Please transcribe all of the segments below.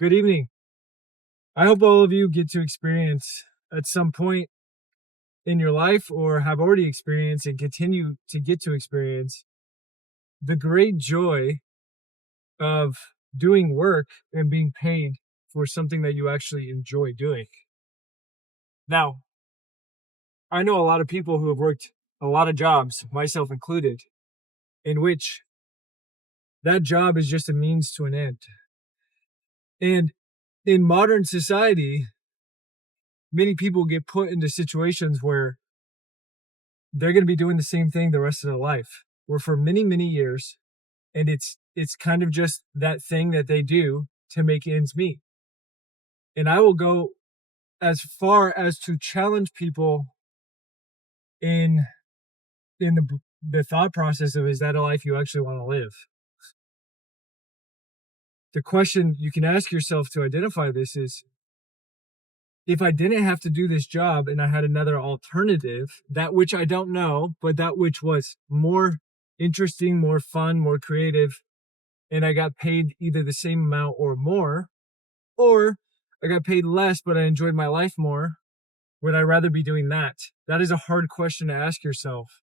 Good evening. I hope all of you get to experience at some point in your life or have already experienced and continue to get to experience the great joy of doing work and being paid for something that you actually enjoy doing. Now, I know a lot of people who have worked a lot of jobs, myself included, in which that job is just a means to an end. And in modern society, many people get put into situations where they're going to be doing the same thing the rest of their life, or for many, many years. And it's kind of just that thing that they do to make ends meet. And I will go as far as to challenge people in the thought process of, is that a life you actually want to live? The question you can ask yourself to identify this is, if I didn't have to do this job and I had another alternative, that which I don't know, but that which was more interesting, more fun, more creative, and I got paid either the same amount or more, or I got paid less, but I enjoyed my life more, would I rather be doing that? That is a hard question to ask yourself.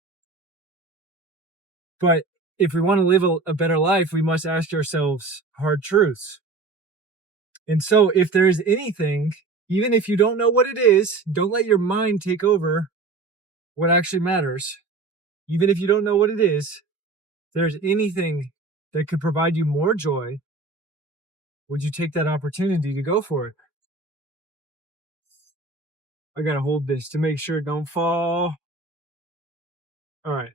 But if we want to live a better life, we must ask ourselves hard truths. And so if there is anything, even if you don't know what it is, don't let your mind take over what actually matters. Even if you don't know what it is, if there's anything that could provide you more joy, would you take that opportunity to go for it? I gotta hold this to make sure it don't fall. All right.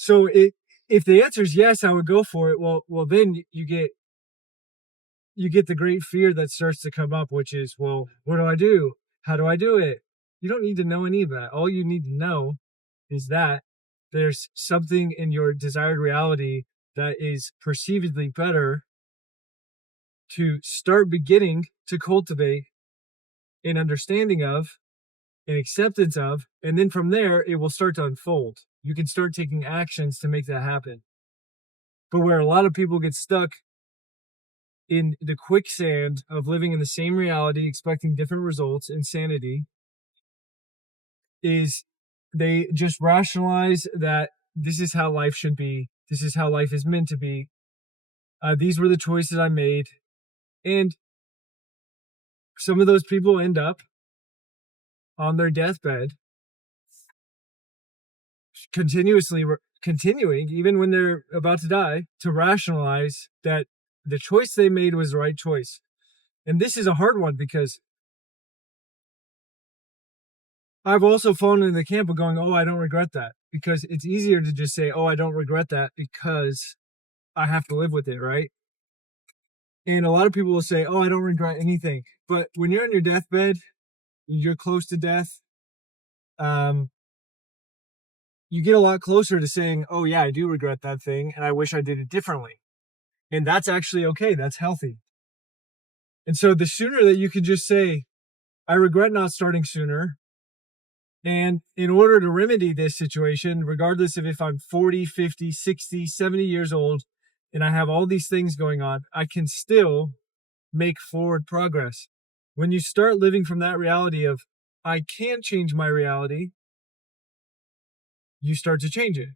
So if the answer is yes, I would go for it. Well, then you get the great fear that starts to come up, which is, well, what do I do? How do I do it? You don't need to know any of that. All you need to know is that there's something in your desired reality that is perceivedly better to start beginning to cultivate an understanding of, an acceptance of, and then from there, it will start to unfold. You can start taking actions to make that happen. But where a lot of people get stuck in the quicksand of living in the same reality, expecting different results, insanity, is they just rationalize that this is how life should be. This is how life is meant to be. These were the choices I made. And some of those people end up on their deathbed, continuing, even when they're about to die, to rationalize that the choice they made was the right choice. And this is a hard one because I've also fallen into the camp of going, oh, I don't regret that. Because it's easier to just say, oh, I don't regret that because I have to live with it, right? And a lot of people will say, oh, I don't regret anything. But when you're on your deathbed, you're close to death, you get a lot closer to saying, oh, yeah, I do regret that thing, and I wish I did it differently. And that's actually okay. That's healthy. And so the sooner that you can just say, I regret not starting sooner, and in order to remedy this situation, regardless of if I'm 40, 50, 60, 70 years old, and I have all these things going on, I can still make forward progress. When you start living from that reality of, I can change my reality, you start to change it.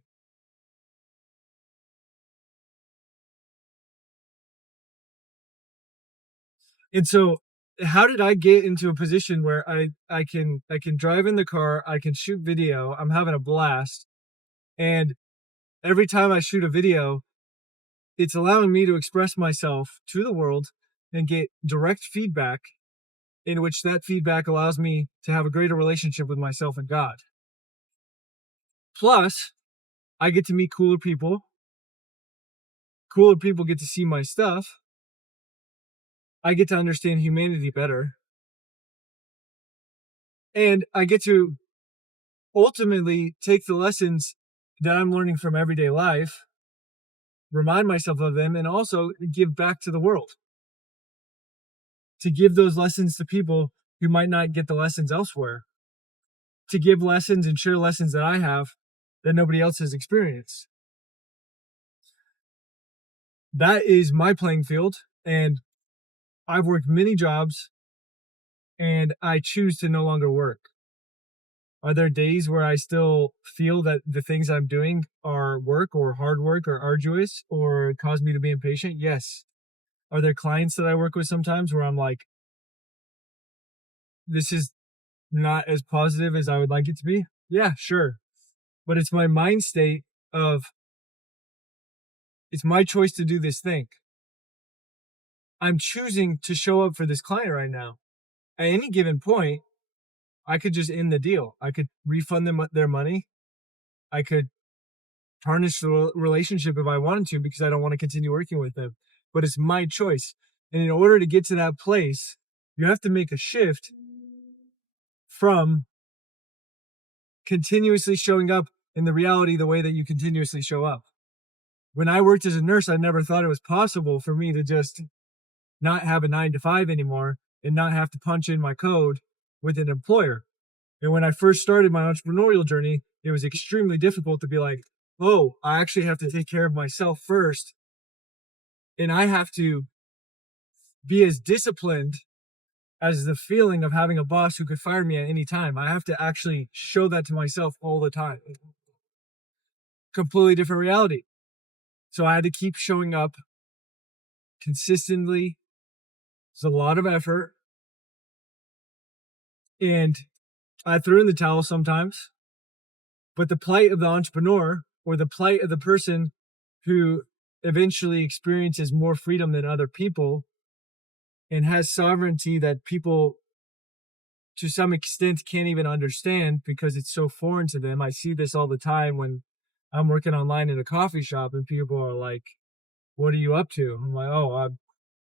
And so how did I get into a position where I can drive in the car, I can shoot video, I'm having a blast, and every time I shoot a video, it's allowing me to express myself to the world and get direct feedback, in which that feedback allows me to have a greater relationship with myself and God. Plus, I get to meet cooler people. Cooler people get to see my stuff. I get to understand humanity better. And I get to ultimately take the lessons that I'm learning from everyday life, remind myself of them, and also give back to the world. To give those lessons to people who might not get the lessons elsewhere. To give lessons and share lessons that I have that nobody else has experienced. That is my playing field. And I've worked many jobs and I choose to no longer work. Are there days where I still feel that the things I'm doing are work or hard work or arduous or cause me to be impatient? Yes. Are there clients that I work with sometimes where I'm like, this is not as positive as I would like it to be? Yeah, sure. But it's my mind state of it's my choice to do this thing. I'm choosing to show up for this client right now. At any given point, I could just end the deal. I could refund them their money. I could tarnish the relationship if I wanted to because I don't want to continue working with them. But it's my choice. And in order to get to that place, you have to make a shift from continuously showing up in the reality the way that you continuously show up. When I worked as a nurse, I never thought it was possible for me to just not have a 9 to 5 anymore and not have to punch in my code with an employer. And when I first started my entrepreneurial journey, it was extremely difficult to be like, oh, I actually have to take care of myself first. And I have to be as disciplined as the feeling of having a boss who could fire me at any time. I have to actually show that to myself all the time. Completely different reality. So I had to keep showing up consistently. It's a lot of effort. And I threw in the towel sometimes. But the plight of the entrepreneur or the plight of the person who eventually experiences more freedom than other people and has sovereignty that people to some extent can't even understand because it's so foreign to them. I see this all the time when I'm working online in a coffee shop and people are like, what are you up to? I'm like, oh,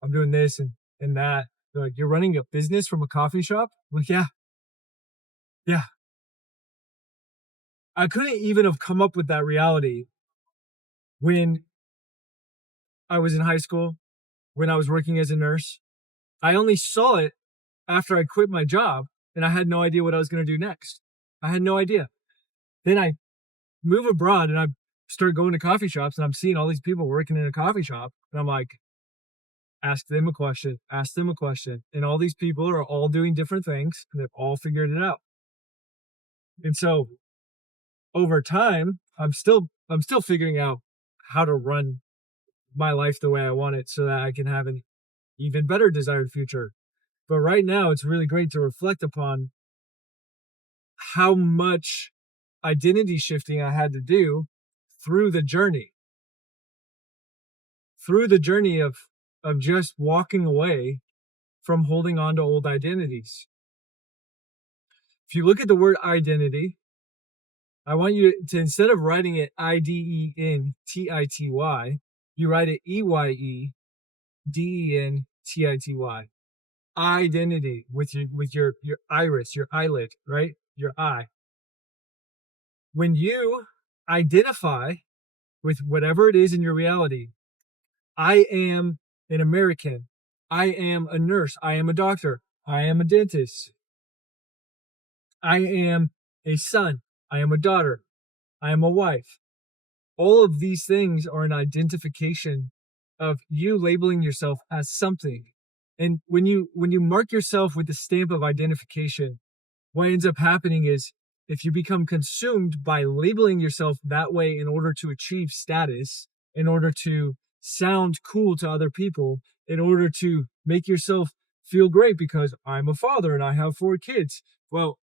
I'm doing this and that. They're like, you're running a business from a coffee shop? I'm like, yeah, yeah. I couldn't even have come up with that reality when I was in high school, when I was working as a nurse. I only saw it after I quit my job and I had no idea what I was going to do next. I had no idea. Then I move abroad and I start going to coffee shops and I'm seeing all these people working in a coffee shop. And I'm like, ask them a question, ask them a question. And all these people are all doing different things and they've all figured it out. And so over time, I'm still figuring out how to run my life the way I want it so that I can have an even better desired future. But right now, it's really great to reflect upon how much identity shifting I had to do through the journey, of just walking away from holding on to old identities. If you look at the word identity, I want you to instead of writing it IDENTITY, you write it EYEDENTITY. Identity with your iris, your eyelid, right? Your eye. When you identify with whatever it is in your reality, I am an American. I am a nurse. I am a doctor. I am a dentist. I am a son. I am a daughter. I am a wife. All of these things are an identification of you labeling yourself as something. And when you mark yourself with the stamp of identification, what ends up happening is if you become consumed by labeling yourself that way in order to achieve status, in order to sound cool to other people, in order to make yourself feel great because I'm a father and I have 4 kids. Well,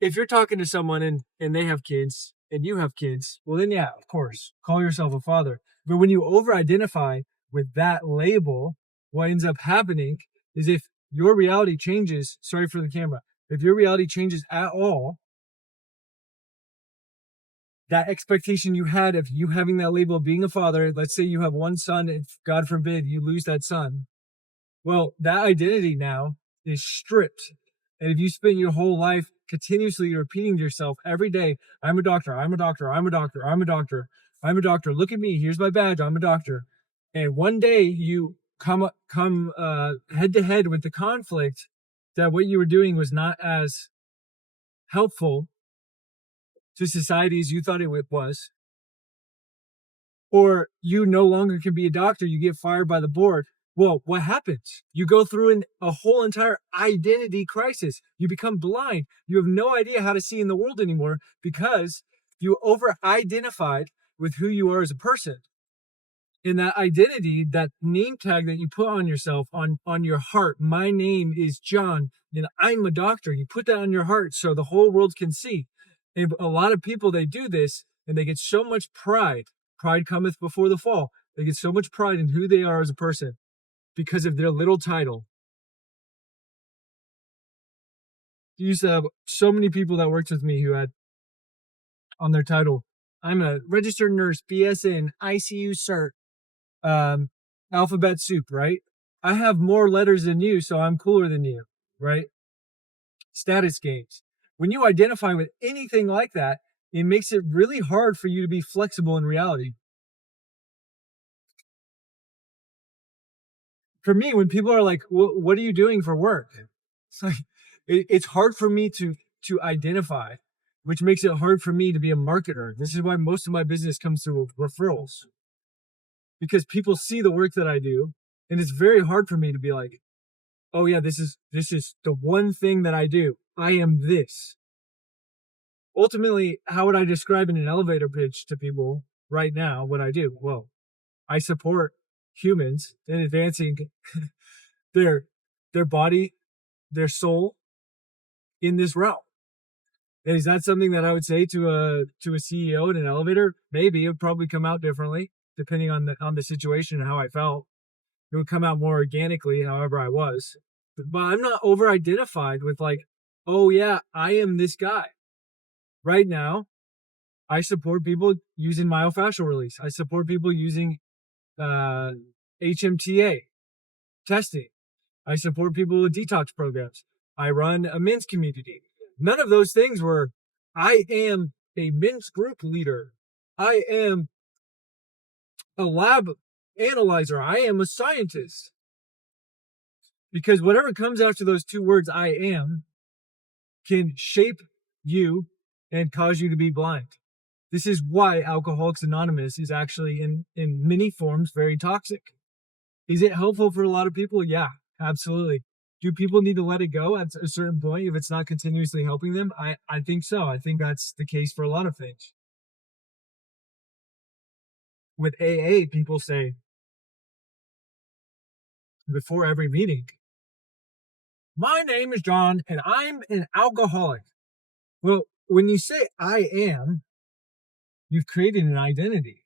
if you're talking to someone and they have kids and you have kids, well, then, yeah, of course, call yourself a father. But when you over identify with that label, what ends up happening is if your reality changes, sorry for the camera, if your reality changes at all, that expectation you had of you having that label of being a father, let's say you have one son, and God forbid you lose that son. Well, that identity now is stripped. And if you spend your whole life continuously repeating to yourself every day, I'm a doctor, I'm a doctor, I'm a doctor, I'm a doctor, I'm a doctor, look at me, here's my badge, I'm a doctor. And one day you come head to head with the conflict that what you were doing was not as helpful to society as you thought it was, or you no longer can be a doctor, you get fired by the board. Well, what happens? You go through a whole entire identity crisis. You become blind. You have no idea how to see in the world anymore because you over identified with who you are as a person. In that identity, that name tag that you put on yourself, on your heart, my name is John and I'm a doctor. You put that on your heart so the whole world can see. And a lot of people, they do this and they get so much pride. Pride cometh before the fall. They get so much pride in who they are as a person because of their little title. You used to have so many people that worked with me who had on their title, I'm a registered nurse, BSN, ICU cert, alphabet soup, right? I have more letters than you, so I'm cooler than you, right? Status games. When you identify with anything like that, it makes it really hard for you to be flexible in reality. For me, when people are like, what are you doing for work? It's like, it's hard for me to identify, which makes it hard for me to be a marketer. This is why most of my business comes through referrals, because people see the work that I do, and it's very hard for me to be like, oh yeah, this is the one thing that I do. I am this. Ultimately, how would I describe in an elevator pitch to people right now what I do? Well, I support humans in advancing their body, their soul in this realm. And is that something that I would say to a CEO in an elevator? Maybe it would probably come out differently depending on the situation and how I felt. It would come out more organically, however I was. But I'm not over identified with like, oh yeah, I am this guy. Right now, I support people using myofascial release. I support people using HMTA testing. I support people with detox programs. I run a men's community. None of those things were, I am a men's group leader. I am a lab analyzer. I am a scientist. Because whatever comes after those two words, I am, can shape you and cause you to be blind. This is why Alcoholics Anonymous is actually in many forms very toxic. Is it helpful for a lot of people? Yeah, absolutely. Do people need to let it go at a certain point if it's not continuously helping them? I think so. I think that's the case for a lot of things. With AA, people say before every meeting, my name is John and I'm an alcoholic. Well, when you say I am, you've created an identity.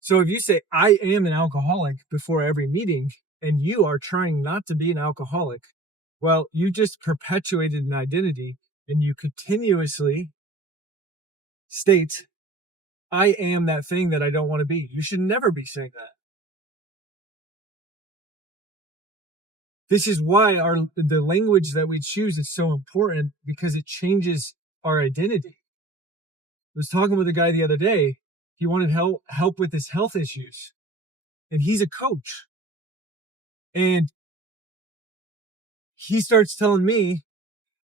So if you say I am an alcoholic before every meeting and you are trying not to be an alcoholic, well, you just perpetuated an identity and you continuously state, I am that thing that I don't want to be. You should never be saying that. This is why the language that we choose is so important, because it changes our identity. I was talking with a guy the other day. He wanted help with his health issues, and he's a coach. And he starts telling me,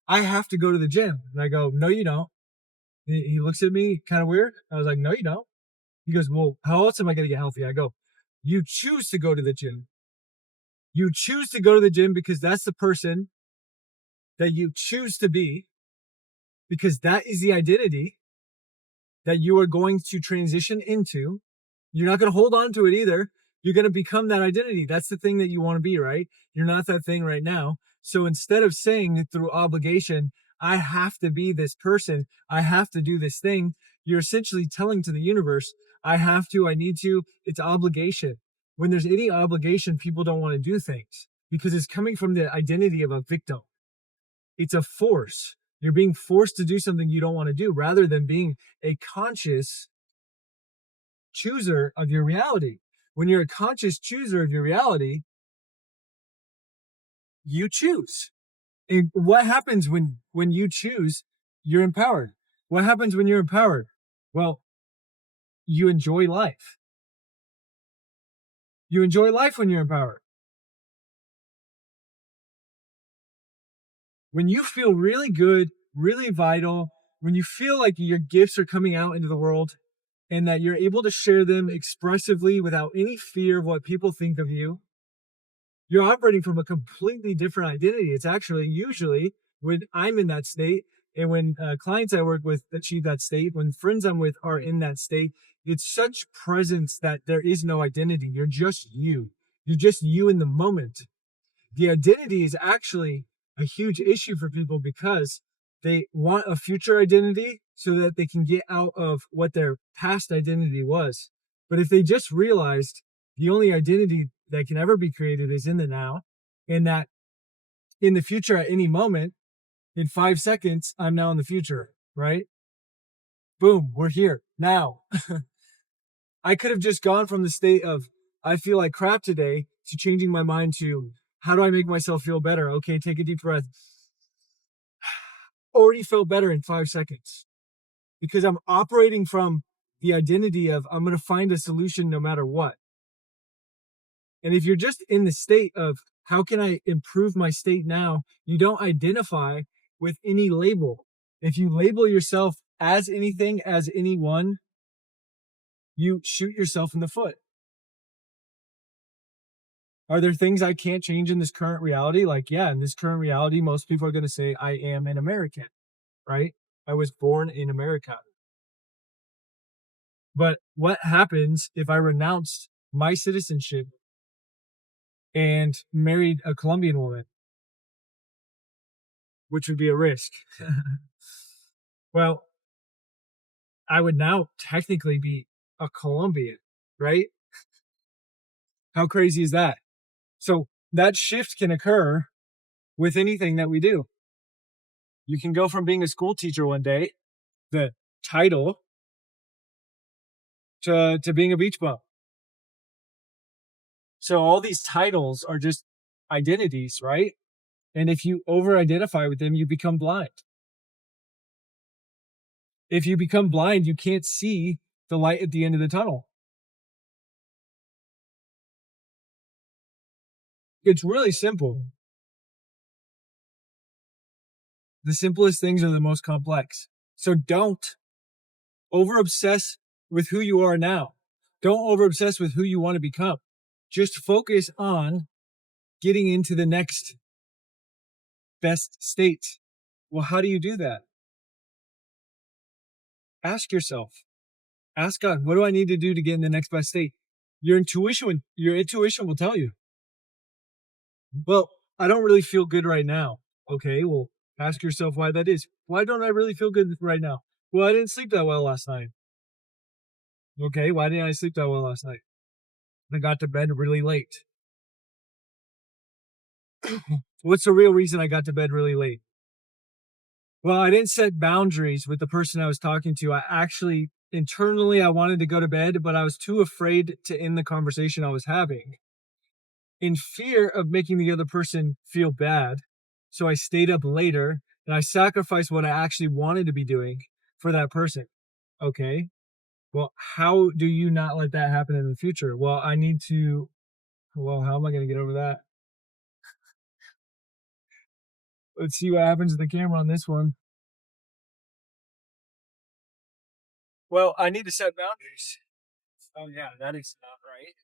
I have to go to the gym. And I go, no, you don't. And he looks at me kind of weird. I was like, no, you don't. He goes, well, how else am I going to get healthy? I go, you choose to go to the gym. You choose to go to the gym because that's the person that you choose to be, because that is the identity that you are going to transition into. You're not going to hold on to it either. You're going to become that identity. That's the thing that you want to be, right? You're not that thing right now. So instead of saying through obligation, I have to be this person, I have to do this thing, you're essentially telling to the universe, I have to, I need to. It's obligation. When there's any obligation, people don't want to do things because it's coming from the identity of a victim. It's a force. You're being forced to do something you don't want to do rather than being a conscious chooser of your reality. When you're a conscious chooser of your reality, you choose. And what happens when you choose? You're empowered. What happens when you're empowered? Well, you enjoy life. You enjoy life when you're empowered. When you feel really good, really vital, when you feel like your gifts are coming out into the world, and that you're able to share them expressively without any fear of what people think of you, you're operating from a completely different identity. It's actually usually when I'm in that state and when clients I work with achieve that state, when friends I'm with are in that state, it's such presence that there is no identity. You're just you. You're just you in the moment. The identity is actually a huge issue for people because they want a future identity so that they can get out of what their past identity was. But if they just realized the only identity that can ever be created is in the now, and that in the future, at any moment, in 5 seconds, I'm now in the future, right? Boom, we're here now. I could have just gone from the state of, I feel like crap today, to changing my mind to, how do I make myself feel better? Okay, take a deep breath. Already felt better in 5 seconds because I'm operating from the identity of, I'm going to find a solution no matter what. And if you're just in the state of, how can I improve my state now? You don't identify with any label. If you label yourself as anything, as anyone, you shoot yourself in the foot. Are there things I can't change in this current reality? Like, yeah, in this current reality, most people are going to say I am an American, right? I was born in America. But what happens if I renounced my citizenship and married a Colombian woman? Which would be a risk. Well, I would now technically be a Colombian, right? How crazy is that? So that shift can occur with anything that we do. You can go from being a school teacher one day, the title, to being a beach bum. So all these titles are just identities, right? And if you over identify with them, you become blind. If you become blind, you can't see the light at the end of the tunnel. It's really simple. The simplest things are the most complex. So don't over obsess with who you are now. Don't over obsess with who you want to become. Just focus on getting into the next best state. Well, how do you do that? Ask yourself. Ask God, what do I need to do to get in the next best state? Your intuition will tell you. Well, I don't really feel good right now. Okay, well, ask yourself why that is. Why don't I really feel good right now? Well, I didn't sleep that well last night. Okay, why didn't I sleep that well last night? I got to bed really late. What's the real reason I got to bed really late? Well, I didn't set boundaries with the person I was talking to. I actually, internally, I wanted to go to bed, but I was too afraid to end the conversation I was having in fear of making the other person feel bad. So I stayed up later and I sacrificed what I actually wanted to be doing for that person. Okay. Well, how do you not let that happen in the future? Well, how am I going to get over that? Let's see what happens to the camera on this one. Well, I need to set boundaries. Oh yeah, that is not right.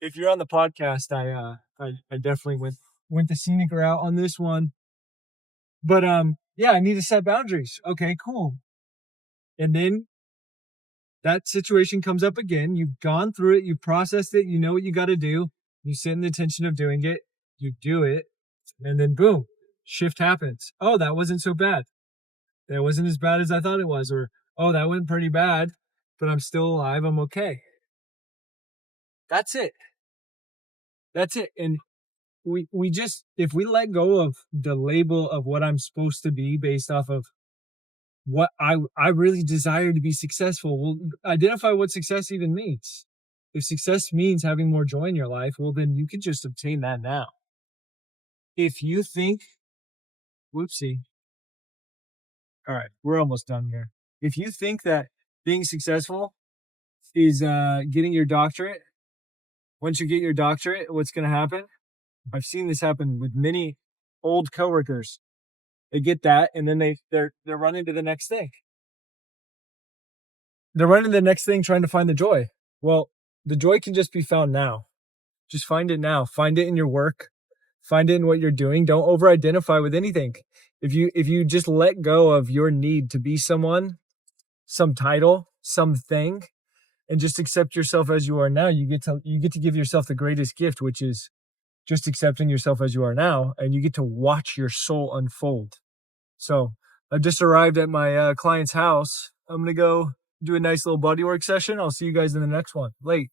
If you're on the podcast, I definitely went the scenic route on this one. But yeah, I need to set boundaries. Okay, cool. And then that situation comes up again. You've gone through it, you've processed it, you know what you got to do. You sit in the intention of doing it, you do it, and then boom, shift happens. Oh, that wasn't so bad. That wasn't as bad as I thought it was. Or, oh, that went pretty bad, but I'm still alive. I'm okay. That's it. That's it. And we just, if we let go of the label of what I'm supposed to be based off of what I really desire to be successful, we'll identify what success even means. If success means having more joy in your life, well, then you can just obtain that now. If you think, whoopsie. All right, we're almost done here. If you think that being successful is getting your doctorate, once you get your doctorate, what's going to happen? I've seen this happen with many old coworkers. They get that, and then they're running to the next thing. they're running the next thing trying to find the joy. Well, the joy can just be found now. Just find it now. Find it in your work. Find it in what you're doing. Don't over identify with anything. If you just let go of your need to be someone, some title, something, and just accept yourself as you are now, you get to give yourself the greatest gift, which is just accepting yourself as you are now, and you get to watch your soul unfold. So I've just arrived at my client's house. I'm gonna go do a nice little bodywork session. I'll see you guys in the next one. Late.